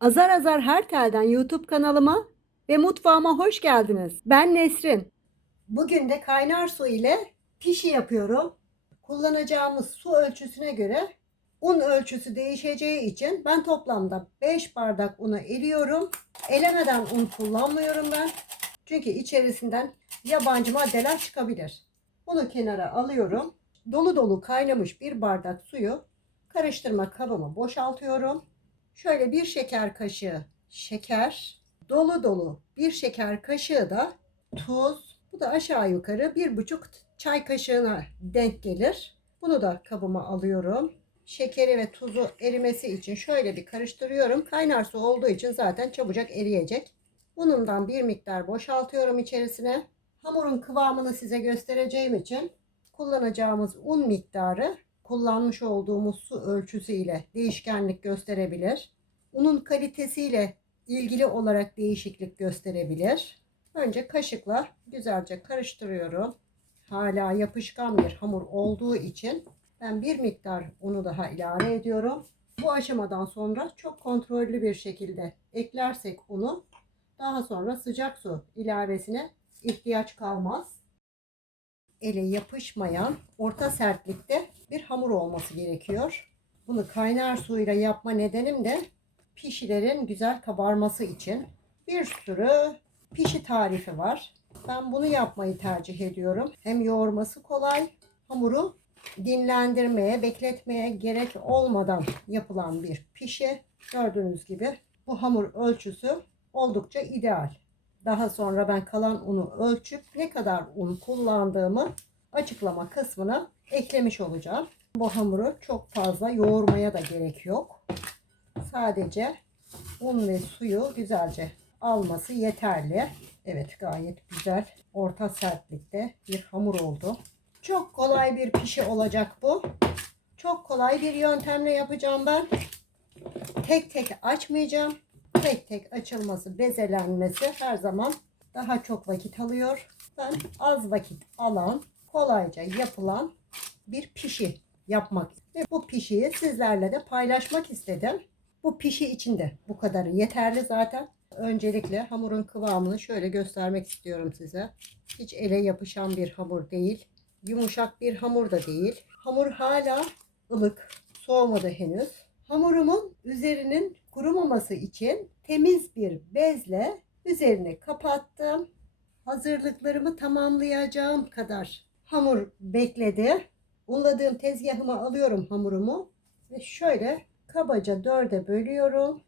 Azar Azar Her Tel'den YouTube kanalıma ve mutfağıma hoş geldiniz. Ben Nesrin. Bugün de kaynar su ile pişi yapıyorum. Kullanacağımız su ölçüsüne göre un ölçüsü değişeceği için ben toplamda 5 bardak unu eliyorum. Elemeden un kullanmıyorum ben. Çünkü içerisinden yabancı maddeler çıkabilir. Bunu kenara alıyorum. Dolu dolu kaynamış bir bardak suyu karıştırma kabıma boşaltıyorum. Şöyle bir şeker kaşığı şeker, dolu dolu bir şeker kaşığı da tuz. Bu da aşağı yukarı bir buçuk çay kaşığına denk gelir. Bunu da kabıma alıyorum. Şekeri ve tuzu erimesi için şöyle bir karıştırıyorum. Kaynar su olduğu için zaten çabucak eriyecek. Unumdan bir miktar boşaltıyorum içerisine. Hamurun kıvamını size göstereceğim için kullanacağımız un miktarı kullanmış olduğumuz su ölçüsü ile değişkenlik gösterebilir. Unun kalitesiyle ilgili olarak değişiklik gösterebilir. Önce kaşıkla güzelce karıştırıyorum. Hala yapışkan bir hamur olduğu için ben bir miktar unu daha ilave ediyorum. Bu aşamadan sonra çok kontrollü bir şekilde eklersek unu daha sonra sıcak su ilavesine ihtiyaç kalmaz. Ele yapışmayan orta sertlikte bir hamur olması gerekiyor. Bunu kaynar suyla yapma nedenim de pişilerin güzel kabarması için. Bir sürü pişi tarifi var. Ben bunu yapmayı tercih ediyorum. Hem yoğurması kolay, hamuru dinlendirmeye, bekletmeye gerek olmadan yapılan bir pişi. Gördüğünüz gibi bu hamur ölçüsü oldukça ideal. Daha sonra ben kalan unu ölçüp ne kadar un kullandığımı açıklama kısmına eklemiş olacağım. Bu hamuru çok fazla yoğurmaya da gerek yok. Sadece un ve suyu güzelce alması yeterli. Evet gayet güzel orta sertlikte bir hamur oldu. Çok kolay bir pişi olacak bu. Çok kolay bir yöntemle yapacağım ben. Tek tek açmayacağım. Tek tek açılması, bezelenmesi her zaman daha çok vakit alıyor. Ben az vakit alan, kolayca yapılan bir pişi yapmak ve bu pişiyi sizlerle de paylaşmak istedim. Bu pişi için de bu kadarı yeterli zaten. Öncelikle hamurun kıvamını şöyle göstermek istiyorum size. Hiç ele yapışan bir hamur değil. Yumuşak bir hamur da değil. Hamur hala ılık, soğumadı henüz. Hamurumun üzerinin kurumaması için temiz bir bezle üzerini kapattım. Hazırlıklarımı tamamlayacağım kadar hamur bekledi. Unladığım tezgahıma alıyorum hamurumu ve şöyle kabaca dörde bölüyorum.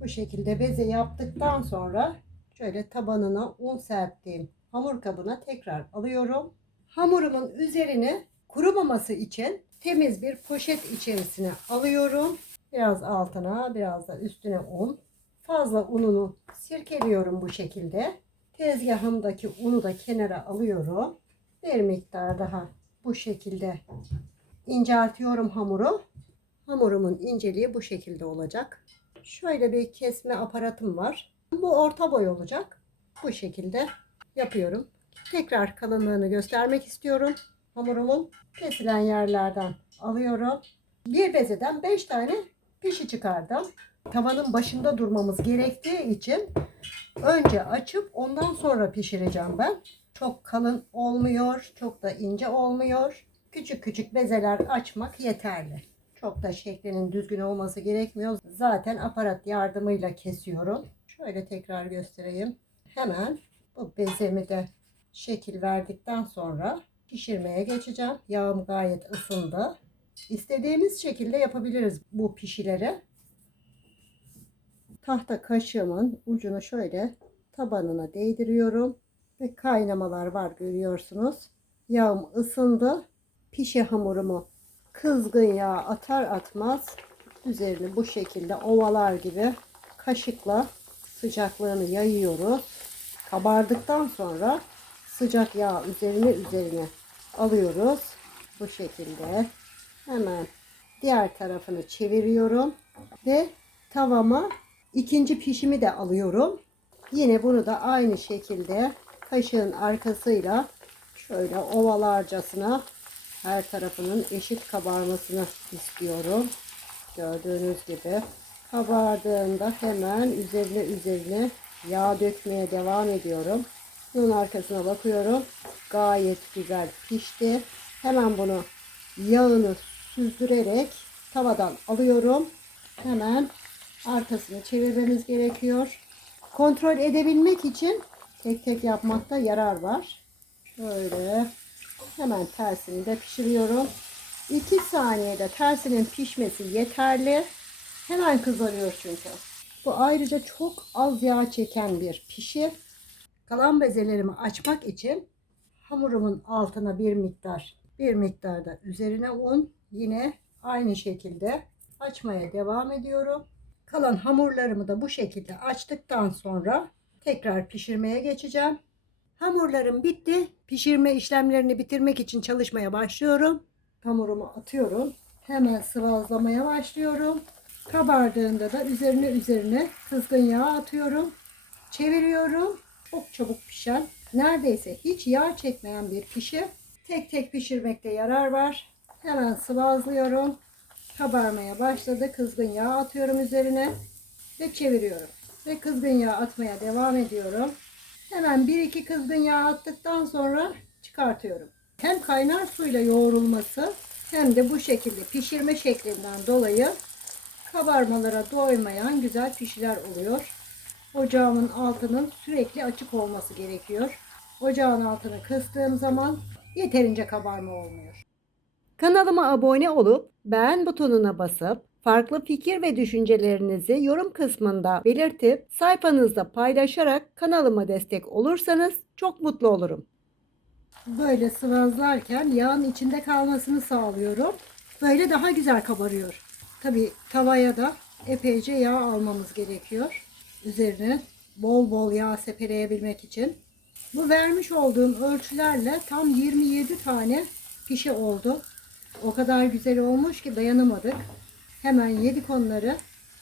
Bu şekilde beze yaptıktan sonra şöyle tabanına un serptiğim hamur kabına tekrar alıyorum. Hamurumun üzerine kurumaması için temiz bir poşet içerisine alıyorum. Biraz altına biraz da üstüne un. Fazla ununu sirkeliyorum bu şekilde. Tezgahımdaki unu da kenara alıyorum. Bir miktar daha bu şekilde inceltiyorum hamuru. Hamurumun inceliği bu şekilde olacak. Şöyle bir kesme aparatım var. Bu orta boy olacak. Bu şekilde yapıyorum. Tekrar kalınlığını göstermek istiyorum. Hamurumun kesilen yerlerden alıyorum. Bir bezeden 5 tane pişi çıkardım. Tavanın başında durmamız gerektiği için önce açıp ondan sonra pişireceğim ben. Çok kalın olmuyor, çok da ince olmuyor. Küçük küçük bezeler açmak yeterli. Çok da şeklinin düzgün olması gerekmiyor. Zaten aparat yardımıyla kesiyorum. Şöyle tekrar göstereyim. Hemen bu bezemi de şekil verdikten sonra pişirmeye geçeceğim. Yağım gayet ısındı. İstediğimiz şekilde yapabiliriz bu pişileri. Tahta kaşığımın ucunu şöyle tabanına değdiriyorum. Ve kaynamalar var görüyorsunuz. Yağım ısındı. Pişi hamurumu kızgın yağ atar atmaz üzerini bu şekilde ovalar gibi kaşıkla sıcaklığını yayıyoruz. Kabardıktan sonra sıcak yağ üzerine üzerine alıyoruz. Bu şekilde hemen diğer tarafını çeviriyorum ve tavama ikinci pişimi de alıyorum. Yine bunu da aynı şekilde kaşığın arkasıyla şöyle ovalarcasına her tarafının eşit kabarmasını istiyorum. Gördüğünüz gibi Kabardığında hemen üzerine üzerine yağ dökmeye devam ediyorum. Bunun arkasına bakıyorum. Gayet güzel pişti. Hemen bunu yağını süzdürerek tavadan alıyorum. Hemen arkasını çevirmemiz gerekiyor. Kontrol edebilmek için tek tek yapmakta yarar var. Şöyle hemen tersini de pişiriyorum. 2 saniyede tersinin pişmesi yeterli. Hemen kızarıyor çünkü. Bu ayrıca çok az yağ çeken bir pişi. Kalan bezelerimi açmak için hamurumun altına bir miktar bir miktar da üzerine un yine aynı şekilde açmaya devam ediyorum. Kalan hamurlarımı da bu şekilde açtıktan sonra tekrar pişirmeye geçeceğim. Hamurlarım bitti. Pişirme işlemlerini bitirmek için çalışmaya başlıyorum. Hamurumu atıyorum. Hemen sıvazlamaya başlıyorum. Kabardığında da üzerine üzerine kızgın yağ atıyorum. Çeviriyorum. Çok çabuk pişen, neredeyse hiç yağ çekmeyen bir pişi. Tek tek pişirmekte yarar var. Hemen sıvazlıyorum. Kabarmaya başladı. Kızgın yağ atıyorum üzerine ve çeviriyorum. Ve kızgın yağ atmaya devam ediyorum. Hemen 1-2 kızgın yağ attıktan sonra çıkartıyorum. Hem kaynar suyla yoğrulması hem de bu şekilde pişirme şeklinden dolayı kabarmalara doymayan güzel pişiler oluyor. Ocağımın altının sürekli açık olması gerekiyor. Ocağın altını kıstığım zaman yeterince kabarma olmuyor. Kanalıma abone olup beğen butonuna basıp farklı fikir ve düşüncelerinizi yorum kısmında belirtip sayfanızda paylaşarak kanalıma destek olursanız çok mutlu olurum. Böyle sıvazlarken yağın içinde kalmasını sağlıyorum. Böyle daha güzel kabarıyor. Tabi tavaya da epeyce yağ almamız gerekiyor. Üzerine bol bol yağ sepeleyebilmek için. Bu vermiş olduğum ölçülerle tam 27 tane pişi oldu. O kadar güzel olmuş ki dayanamadık. Hemen yedik onları.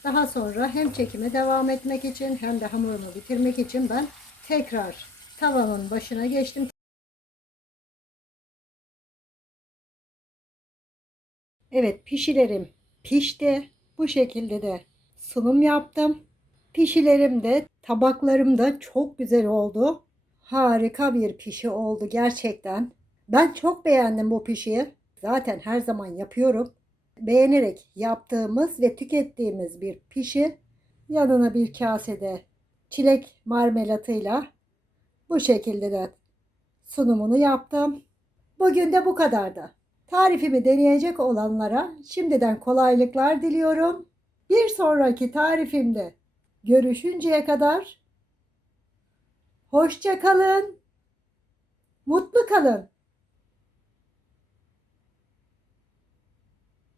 Daha sonra hem çekime devam etmek için hem de hamurumu bitirmek için ben tekrar tavamın başına geçtim. Evet pişilerim pişti. Bu şekilde de sunum yaptım. Pişilerim de tabaklarım da çok güzel oldu. Harika bir pişi oldu gerçekten. Ben çok beğendim bu pişiyi. Zaten her zaman yapıyorum. Beğenerek yaptığımız ve tükettiğimiz bir pişi. Yanına bir kasede çilek marmelatıyla bu şekilde de sunumunu yaptım. Bugün de bu kadardı. Tarifimi deneyecek olanlara şimdiden kolaylıklar diliyorum. Bir sonraki tarifimde görüşünceye kadar hoşça kalın. Mutlu kalın.